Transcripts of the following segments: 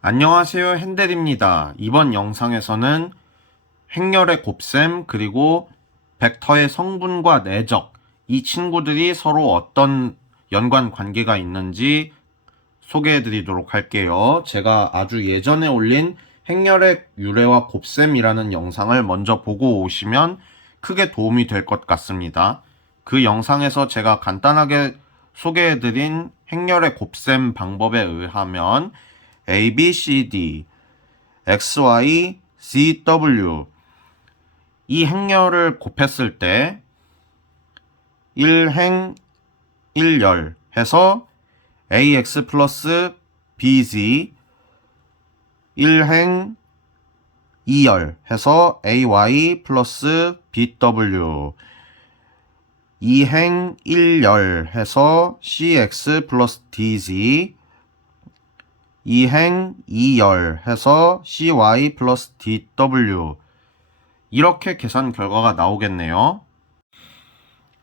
안녕하세요 핸델입니다. 이번 영상에서는 행렬의 곱셈 그리고 벡터의 성분과 내적 이 친구들이 서로 어떤 연관 관계가 있는지 소개해 드리도록 할게요. 제가 아주 예전에 올린 행렬의 유래와 곱셈이라는 영상을 먼저 보고 오시면 크게 도움이 될 것 같습니다. 그 영상에서 제가 간단하게 소개해 드린 행렬의 곱셈 방법에 의하면 A, B, C, D, X, Y, Z, W. 이 행렬을 곱했을 때 1행 1열 해서 AX 플러스 BZ 1행 2열 해서 AY 플러스 BW 2행 1열 해서 CX 플러스 DZ 2행 2열 해서 CY 플러스 DW 이렇게 계산 결과가 나오겠네요.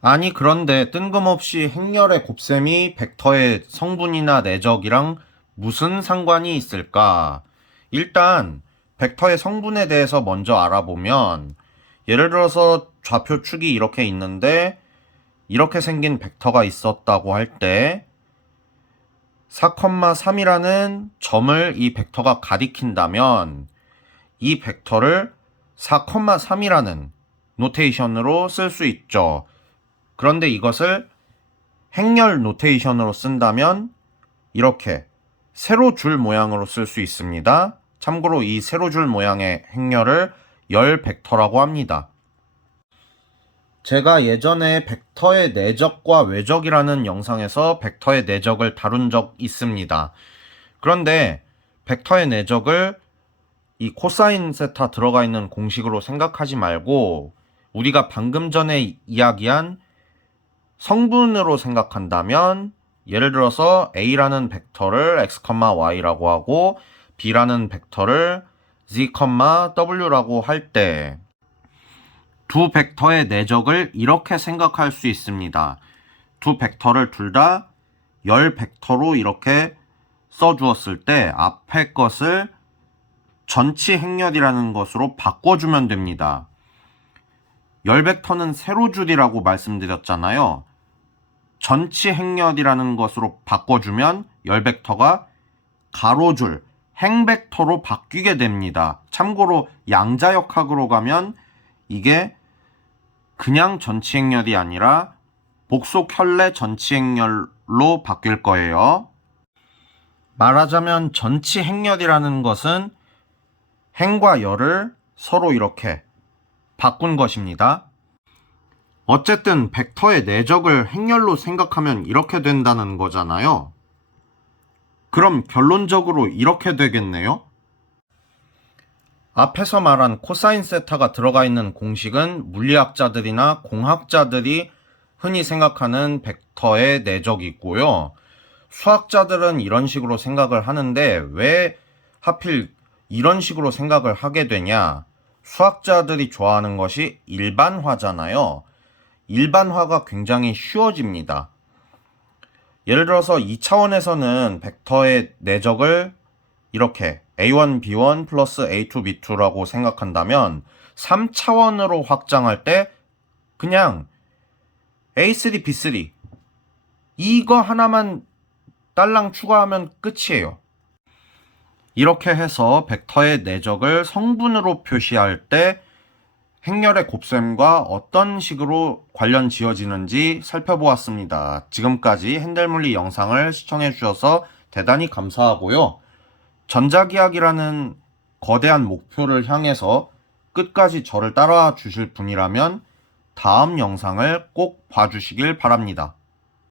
아니 그런데 뜬금없이 행렬의 곱셈이 벡터의 성분이나 내적이랑 무슨 상관이 있을까? 일단 벡터의 성분에 대해서 먼저 알아보면 예를 들어서 좌표 축이 이렇게 있는데 이렇게 생긴 벡터가 있었다고 할 때 4,3이라는 점을 이 벡터가 가리킨다면 이 벡터를 4,3이라는 노테이션으로 쓸 수 있죠. 그런데 이것을 행렬 노테이션으로 쓴다면 이렇게 세로 줄 모양으로 쓸 수 있습니다. 참고로 이 세로 줄 모양의 행렬을 열 벡터라고 합니다. 제가 예전에 벡터의 내적과 외적이라는 영상에서 벡터의 내적을 다룬 적 있습니다. 그런데 벡터의 내적을 이 코사인 세타 들어가 있는 공식으로 생각하지 말고 우리가 방금 전에 이야기한 성분으로 생각한다면 예를 들어서 a라는 벡터를 x, y라고 하고 b라는 벡터를 z, w라고 할 때 두 벡터의 내적을 이렇게 생각할 수 있습니다. 두 벡터를 둘 다 열 벡터로 이렇게 써주었을 때 앞에 것을 전치 행렬이라는 것으로 바꿔주면 됩니다. 열 벡터는 세로줄이라고 말씀드렸잖아요. 전치 행렬이라는 것으로 바꿔주면 열 벡터가 가로줄, 행벡터로 바뀌게 됩니다. 참고로 양자역학으로 가면 이게 그냥 전치행렬이 아니라 복속혈례 전치행렬로 바뀔 거예요. 말하자면 전치행렬이라는 것은 행과 열을 서로 이렇게 바꾼 것입니다. 어쨌든 벡터의 내적을 행렬로 생각하면 이렇게 된다는 거잖아요. 그럼 결론적으로 이렇게 되겠네요. 앞에서 말한 코사인 세타가 들어가 있는 공식은 물리학자들이나 공학자들이 흔히 생각하는 벡터의 내적이고요. 수학자들은 이런 식으로 생각을 하는데 왜 하필 이런 식으로 생각을 하게 되냐? 수학자들이 좋아하는 것이 일반화잖아요. 일반화가 굉장히 쉬워집니다. 예를 들어서 2차원에서는 벡터의 내적을 이렇게 a1, b1 플러스 a2, b2라고 생각한다면 3차원으로 확장할 때 그냥 a3, b3 이거 하나만 딸랑 추가하면 끝이에요. 이렇게 해서 벡터의 내적을 성분으로 표시할 때 행렬의 곱셈과 어떤 식으로 관련 지어지는지 살펴보았습니다. 지금까지 핸델물리 영상을 시청해 주셔서 대단히 감사하고요. 전자기학이라는 거대한 목표를 향해서 끝까지 저를 따라와 주실 분이라면 다음 영상을 꼭 봐주시길 바랍니다.